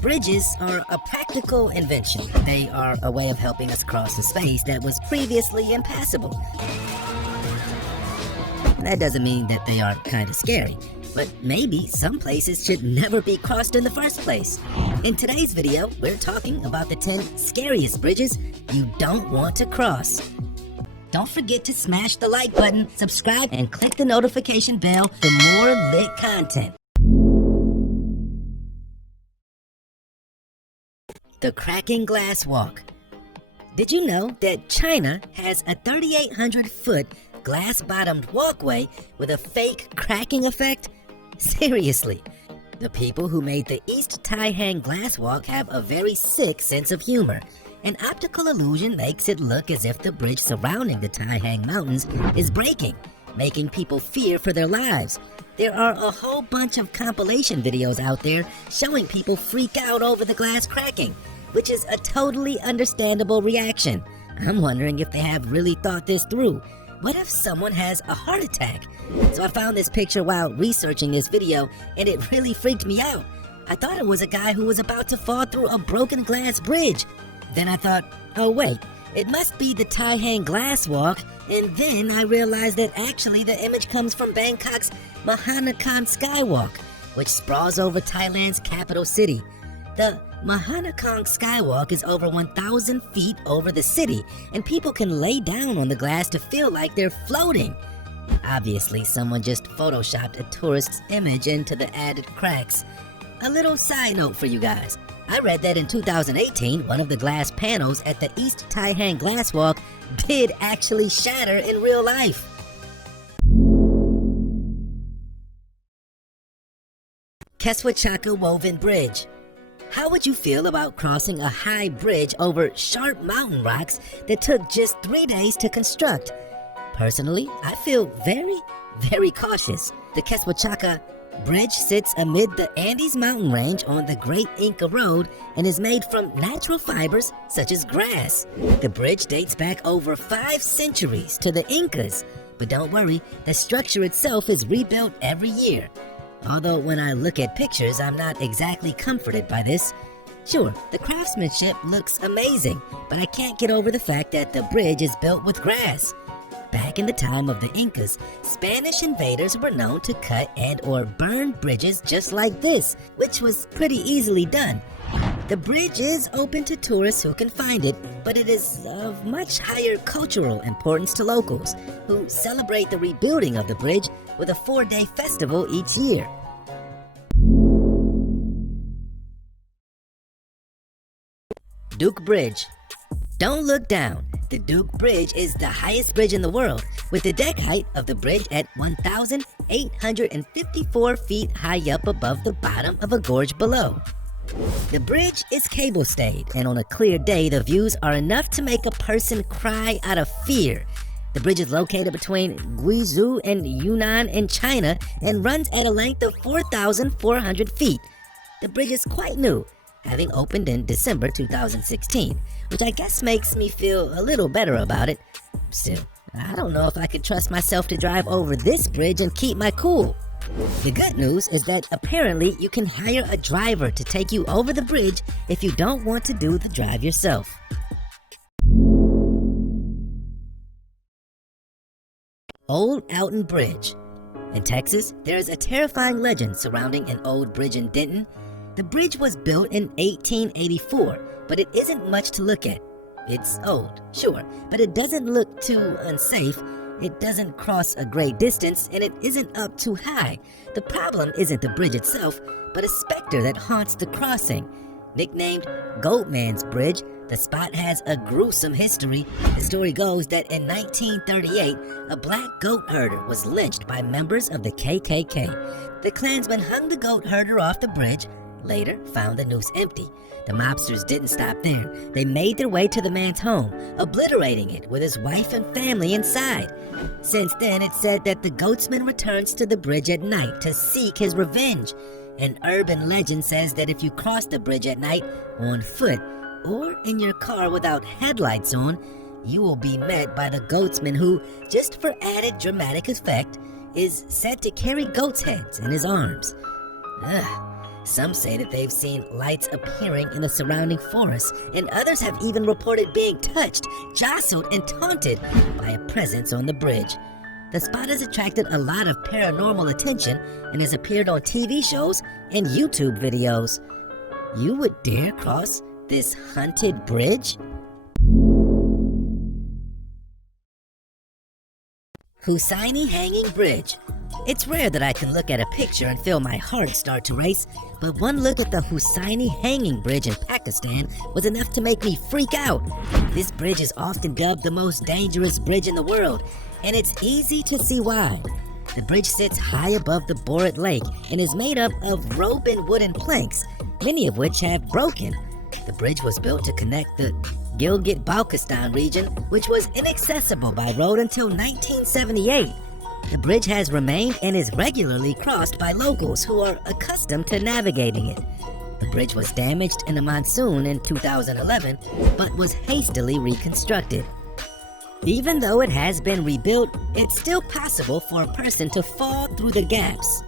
Bridges are a practical invention. They are a way of helping us cross a space that was previously impassable. That doesn't mean that they aren't kind of scary, but maybe some places should never be crossed in the first place. In today's video, we're talking about the 10 scariest bridges you don't want to cross. Don't forget to smash the like button, subscribe, and click the notification bell for more lit content. The Cracking Glass Walk. Did you know that China has a 3,800-foot glass-bottomed walkway with a fake cracking effect? Seriously, the people who made the East Taihang Glass Walk have a very sick sense of humor. An optical illusion makes it look as if the bridge surrounding the Taihang Mountains is breaking, making people fear for their lives. There are a whole bunch of compilation videos out there showing people freak out over the glass cracking, which is a totally understandable reaction. I'm wondering if they have really thought this through. What if someone has a heart attack? So I found this picture while researching this video, and it really freaked me out. I thought it was a guy who was about to fall through a broken glass bridge. Then I thought, oh wait, it must be the Taihang Glass Walk, and then I realized that actually the image comes from Bangkok's Mahanakhon Skywalk, which sprawls over Thailand's capital city. The Mahanakhon Skywalk is over 1,000 feet over the city, and people can lay down on the glass to feel like they're floating. Obviously, someone just photoshopped a tourist's image into the added cracks. A little side note for you guys. I read that in 2018, one of the glass panels at the East Taihang Glass Walk did actually shatter in real life. Keswachaka Woven Bridge. How would you feel about crossing a high bridge over sharp mountain rocks that took just 3 days to construct? Personally, I feel very cautious. The Keswachaka Bridge sits amid the Andes mountain range on the Great Inca Road and is made from natural fibers such as grass. The bridge dates back over 5 centuries to the Incas, but don't worry, the structure itself is rebuilt every year. Although when I look at pictures, I'm not exactly comforted by this. Sure, the craftsmanship looks amazing, but I can't get over the fact that the bridge is built with grass. Back in the time of the Incas, Spanish invaders were known to cut and/or burn bridges just like this, which was pretty easily done. The bridge is open to tourists who can find it, but it is of much higher cultural importance to locals, who celebrate the rebuilding of the bridge with a 4-day festival each year. Duke Bridge. Don't look down. The Duke Bridge is the highest bridge in the world, with the deck height of the bridge at 1,854 feet high up above the bottom of a gorge below. The bridge is cable-stayed, and on a clear day, the views are enough to make a person cry out of fear. The bridge is located between Guizhou and Yunnan in China and runs at a length of 4,400 feet. The bridge is quite new, having opened in December 2016, which I guess makes me feel a little better about it. Still, I don't know if I could trust myself to drive over this bridge and keep my cool. The good news is that apparently you can hire a driver to take you over the bridge if you don't want to do the drive yourself. Old Alton Bridge. In Texas, there is a terrifying legend surrounding an old bridge in Denton. The bridge was built in 1884, but it isn't much to look at. It's old, sure, but it doesn't look too unsafe. It doesn't cross a great distance, and it isn't up too high. The problem isn't the bridge itself, but a specter that haunts the crossing. Nicknamed Goatman's Bridge, the spot has a gruesome history. The story goes that in 1938, a black goat herder was lynched by members of the KKK. The Klansmen hung the goat herder off the bridge, later found the noose empty. The mobsters didn't stop there. They made their way to the man's home, obliterating it with his wife and family inside. Since then, it's said that the goatsman returns to the bridge at night to seek his revenge. An urban legend says that if you cross the bridge at night on foot or in your car without headlights on, you will be met by the goatsman who, just for added dramatic effect, is said to carry goats' heads in his arms. Some say that they've seen lights appearing in the surrounding forest, and others have even reported being touched, jostled, and taunted by a presence on the bridge. The spot has attracted a lot of paranormal attention and has appeared on TV shows and YouTube videos. You would dare cross this haunted bridge? Hussaini Hanging Bridge. It's rare that I can look at a picture and feel my heart start to race, but one look at the Hussaini Hanging Bridge in Pakistan was enough to make me freak out. This bridge is often dubbed the most dangerous bridge in the world, and it's easy to see why. The bridge sits high above the Borat Lake and is made up of rope and wooden planks, many of which have broken. The bridge was built to connect the Gilgit-Baltistan region, which was inaccessible by road until 1978. The bridge has remained and is regularly crossed by locals who are accustomed to navigating it. The bridge was damaged in a monsoon in 2011, but was hastily reconstructed. Even though it has been rebuilt, it's still possible for a person to fall through the gaps.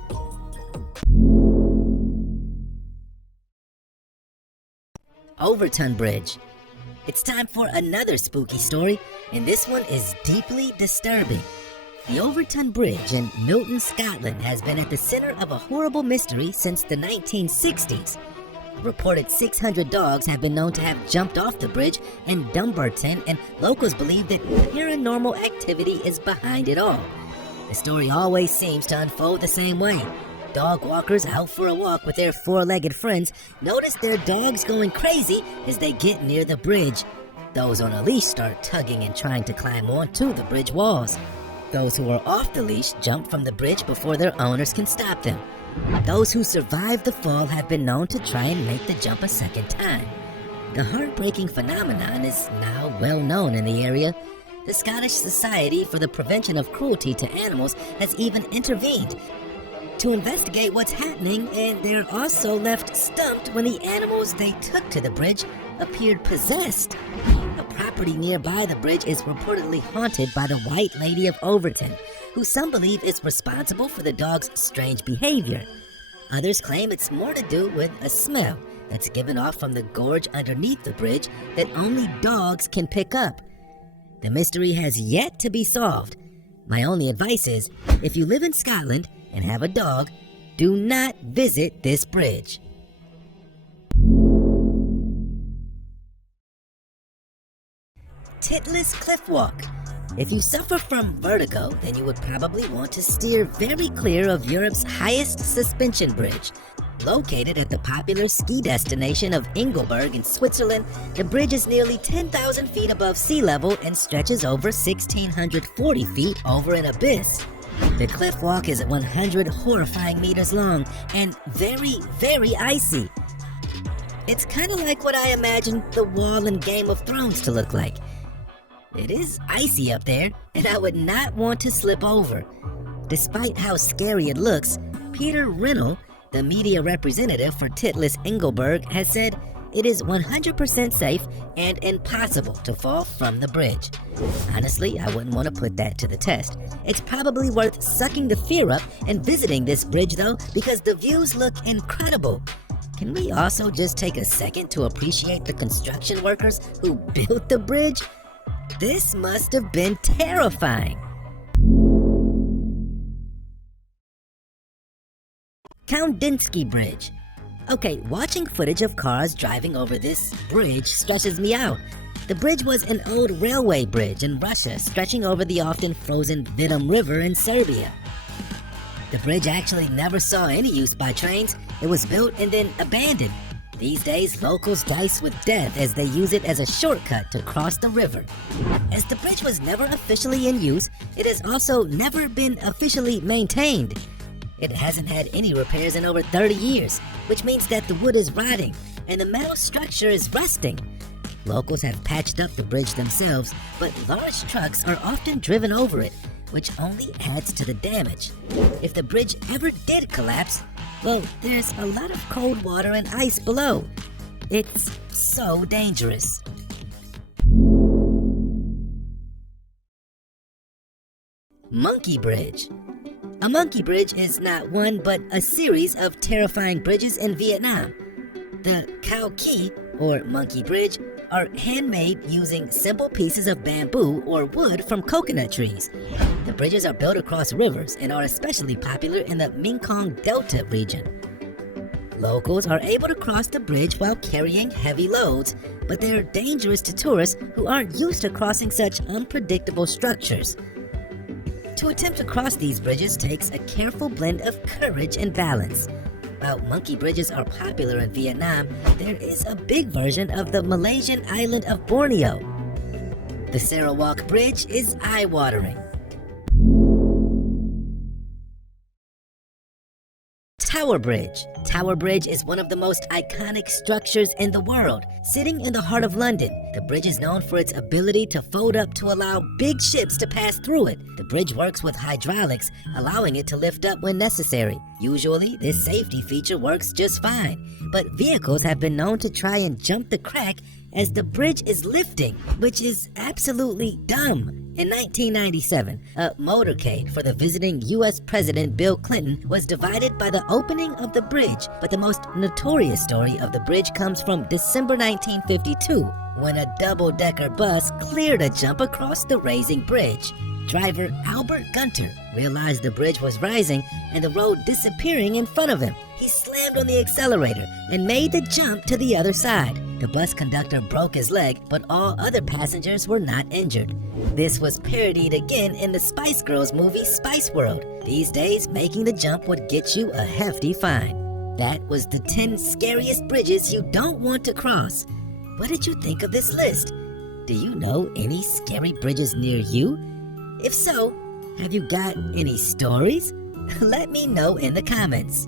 Overton Bridge. It's time for another spooky story, and this one is deeply disturbing. The Overton Bridge in Milton, Scotland has been at the center of a horrible mystery since the 1960s. Reported 600 dogs have been known to have jumped off the bridge in Dumbarton, and locals believe that paranormal activity is behind it all. The story always seems to unfold the same way. Dog walkers out for a walk with their four-legged friends notice their dogs going crazy as they get near the bridge. Those on a leash start tugging and trying to climb onto the bridge walls. Those who are off the leash jump from the bridge before their owners can stop them. Those who survive the fall have been known to try and make the jump a second time. The heartbreaking phenomenon is now well known in the area. The Scottish Society for the Prevention of Cruelty to Animals has even intervened to investigate what's happening, and they're also left stumped when the animals they took to the bridge appeared possessed. A property nearby the bridge is reportedly haunted by the White Lady of Overton, who some believe is responsible for the dog's strange behavior. Others claim it's more to do with a smell that's given off from the gorge underneath the bridge that only dogs can pick up. The mystery has yet to be solved. My only advice is, if you live in Scotland and have a dog, do not visit this bridge. Titlis Cliff Walk. If you suffer from vertigo, then you would probably want to steer very clear of Europe's highest suspension bridge. Located at the popular ski destination of Engelberg in Switzerland, the bridge is nearly 10,000 feet above sea level and stretches over 1,640 feet over an abyss. The cliff walk is 100 horrifying meters long and very, very icy. It's kind of like what I imagined the wall in Game of Thrones to look like. It is icy up there, and I would not want to slip over. Despite how scary it looks, Peter Rinnell, the media representative for Titlis Engelberg, has said it is 100% safe and impossible to fall from the bridge. Honestly, I wouldn't want to put that to the test. It's probably worth sucking the fear up and visiting this bridge though, because the views look incredible. Can we also just take a second to appreciate the construction workers who built the bridge? This must have been terrifying. Kandinsky Bridge. Okay, watching footage of cars driving over this bridge stresses me out. The bridge was an old railway bridge in Russia, stretching over the often frozen Vidum River in Serbia. The bridge actually never saw any use by trains. It was built and then abandoned. These days, locals dice with death as they use it as a shortcut to cross the river. As the bridge was never officially in use, it has also never been officially maintained. It hasn't had any repairs in over 30 years, which means that the wood is rotting and the metal structure is rusting. Locals have patched up the bridge themselves, but large trucks are often driven over it, which only adds to the damage. If the bridge ever did collapse, well, there's a lot of cold water and ice below. It's so dangerous. Monkey Bridge. A monkey bridge is not one but a series of terrifying bridges in Vietnam. The Cow Key, or monkey bridge, are handmade using simple pieces of bamboo or wood from coconut trees. The bridges are built across rivers and are especially popular in the Mekong Delta region. Locals are able to cross the bridge while carrying heavy loads, but they're dangerous to tourists who aren't used to crossing such unpredictable structures. To attempt to cross these bridges takes a careful blend of courage and balance. While monkey bridges are popular in Vietnam, there is a big version of the Malaysian island of Borneo. The Sarawak Bridge is eye-watering. Tower Bridge. Tower Bridge is one of the most iconic structures in the world. Sitting in the heart of London, the bridge is known for its ability to fold up to allow big ships to pass through it. The bridge works with hydraulics, allowing it to lift up when necessary. Usually, this safety feature works just fine, but vehicles have been known to try and jump the crack as the bridge is lifting, which is absolutely dumb. In 1997, a motorcade for the visiting U.S. President Bill Clinton was divided by the opening of the bridge, but the most notorious story of the bridge comes from December 1952, when a double-decker bus cleared a jump across the raising bridge. Driver Albert Gunter realized the bridge was rising and the road disappearing in front of him. He slammed on the accelerator and made the jump to the other side. The bus conductor broke his leg, but all other passengers were not injured. This was parodied again in the Spice Girls movie Spice World. These days, making the jump would get you a hefty fine. That was the 10 scariest bridges you don't want to cross. What did you think of this list? Do you know any scary bridges near you? If so, have you got any stories? Let me know in the comments.